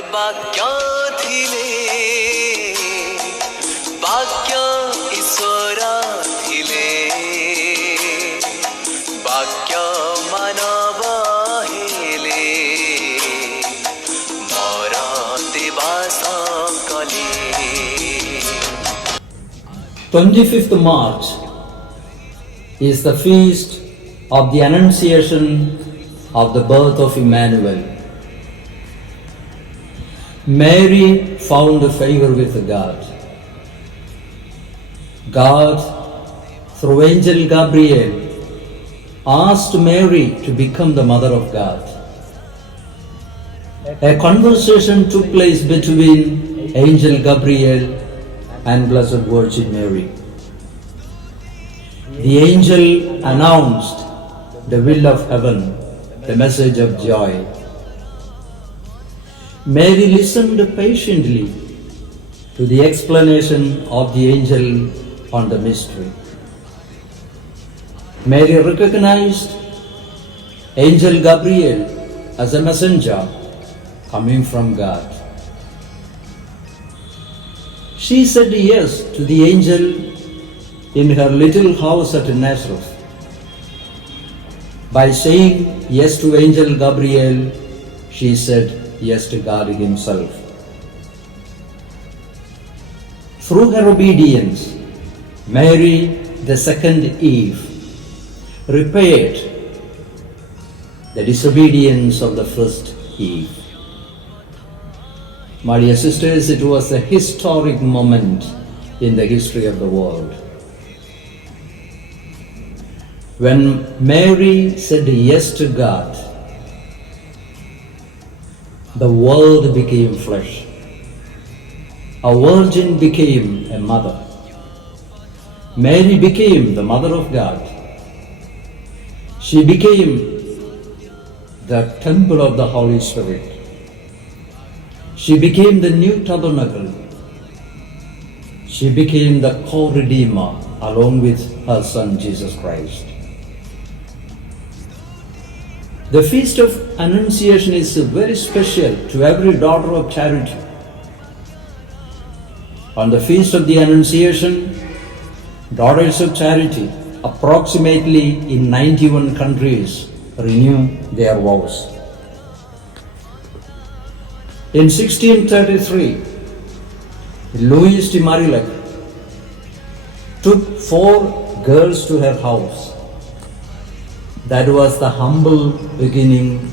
वाक्य थिले वाक्य ईश्वर थिले वाक्य मानव हेले मरते बास कले 25th March is the feast of the Annunciation of the birth of Emmanuel. Mary found favor with God. God, through angel Gabriel, asked Mary to become the mother of God. A conversation took place between angel Gabriel and Blessed Virgin Mary. The angel announced the will of heaven, the message of joy. Mary listened patiently to the explanation of the angel on the mystery. Mary recognized angel Gabriel as a messenger coming from God. She said yes to the angel in her little house at Nazareth. By saying yes to angel Gabriel, she said yes to God himself. Through her obedience, Mary, the second Eve, repaired the disobedience of the first Eve. My dear sisters, it was a historic moment in the history of the world. When Mary said yes to God, the world became flesh. A virgin became a mother. Mary became the mother of God. She became the temple of the Holy Spirit. She became the new tabernacle. She became the co-redeemer along with her son Jesus Christ. The feast of Annunciation is very special to every daughter of charity. On the feast of the Annunciation, daughters of charity, approximately in 91 countries, renew their vows. In 1633, Louise de Marillac took 4 girls to her house. That was the humble beginning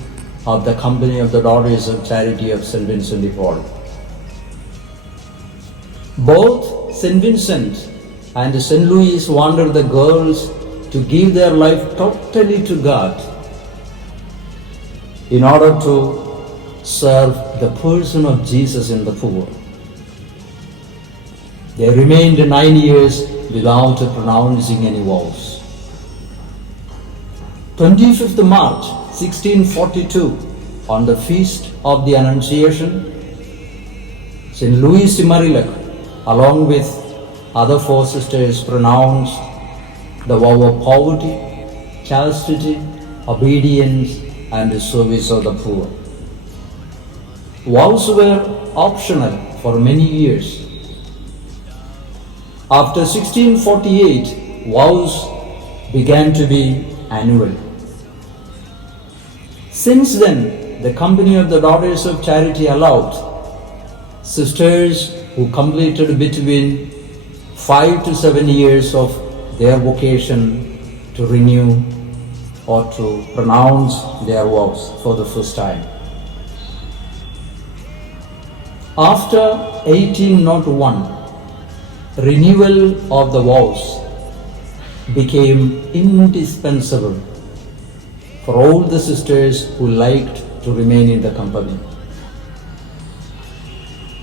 of the company of the Daughters of Charity of St. Vincent de Paul. Both St. Vincent and St. Louis wanted the girls to give their life totally to God in order to serve the person of Jesus in the poor. They remained 9 years without pronouncing any vows. 25th March 1642, on the feast of the Annunciation, St. Louis de Marillac, along with other 4 sisters, pronounced the vow of poverty, chastity, obedience, and the service of the poor. Vows were optional for many years. After 1648, vows began to be annual. Since then, the company of the Daughters of Charity allowed sisters who completed between 5 to 7 years of their vocation to renew or to pronounce their vows for the first time. After 1801, renewal of the vows became indispensable for all the sisters who liked to remain in the company.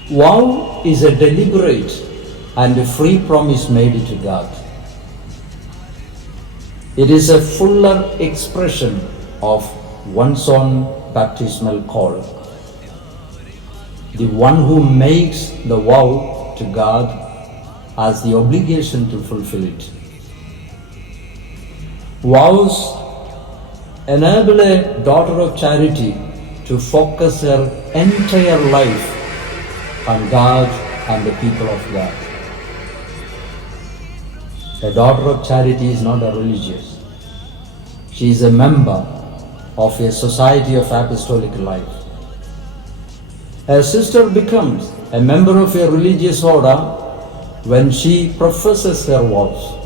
Vow is a deliberate and a free promise made to God. It is a fuller expression of one's own baptismal call. The one who makes the vow to God has the obligation to fulfill it. Vows enable a daughter of charity to focus her entire life on God and the people of God. A daughter of charity is not a religious. She is a member of a society of apostolic life. A sister becomes a member of a religious order when she professes her vows.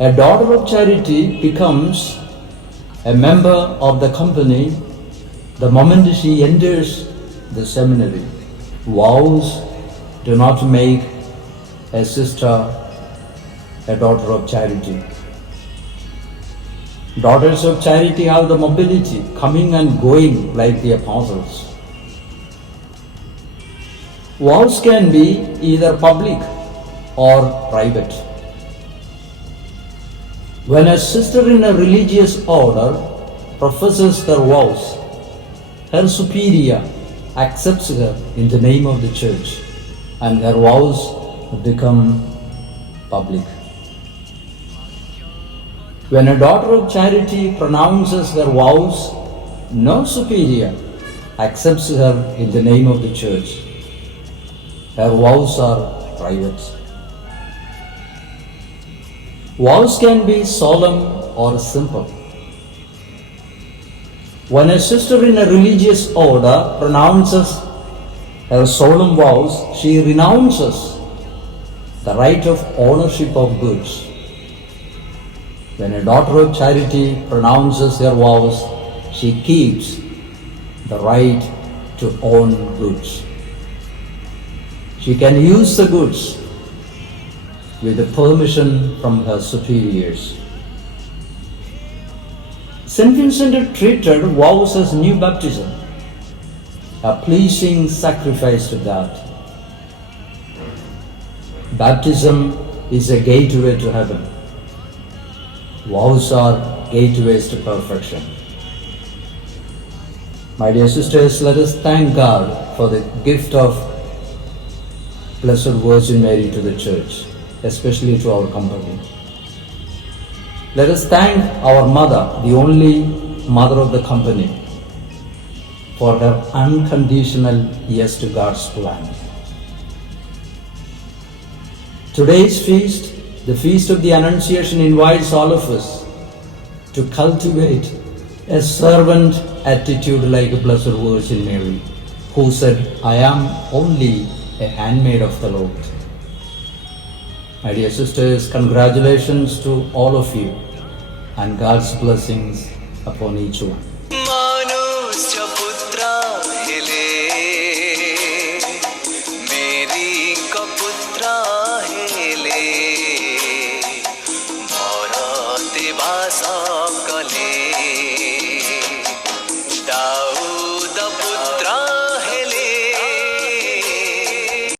A daughter of charity becomes a member of the company the moment she enters the seminary. Vows do not make a sister a daughter of charity. Daughters of charity have the mobility, coming and going like the apostles. Vows can be either public or private. When a sister in a religious order professes her vows, her superior accepts her in the name of the church, and her vows become public. When a daughter of charity pronounces her vows, no superior accepts her in the name of the church. Her vows are private. Vows can be solemn or simple. When a sister in a religious order pronounces her solemn vows, she renounces the right of ownership of goods. When a daughter of charity pronounces her vows, she keeps the right to own goods. She can use the goods with the permission from her superiors. St. Vincent treated vows as new baptism, a pleasing sacrifice to God. Baptism is a gateway to heaven. Vows are gateways to perfection. My dear sisters, let us thank God for the gift of Blessed Virgin Mary to the Church, especially to our company. Let us thank our mother, the only mother of the company, for her unconditional yes to God's plan. Today's feast, the feast of the Annunciation, invites all of us to cultivate a servant attitude like Blessed Virgin Mary, who said, "I am only a handmaid of the Lord." My dear sisters, congratulations to all of you and God's blessings upon each one.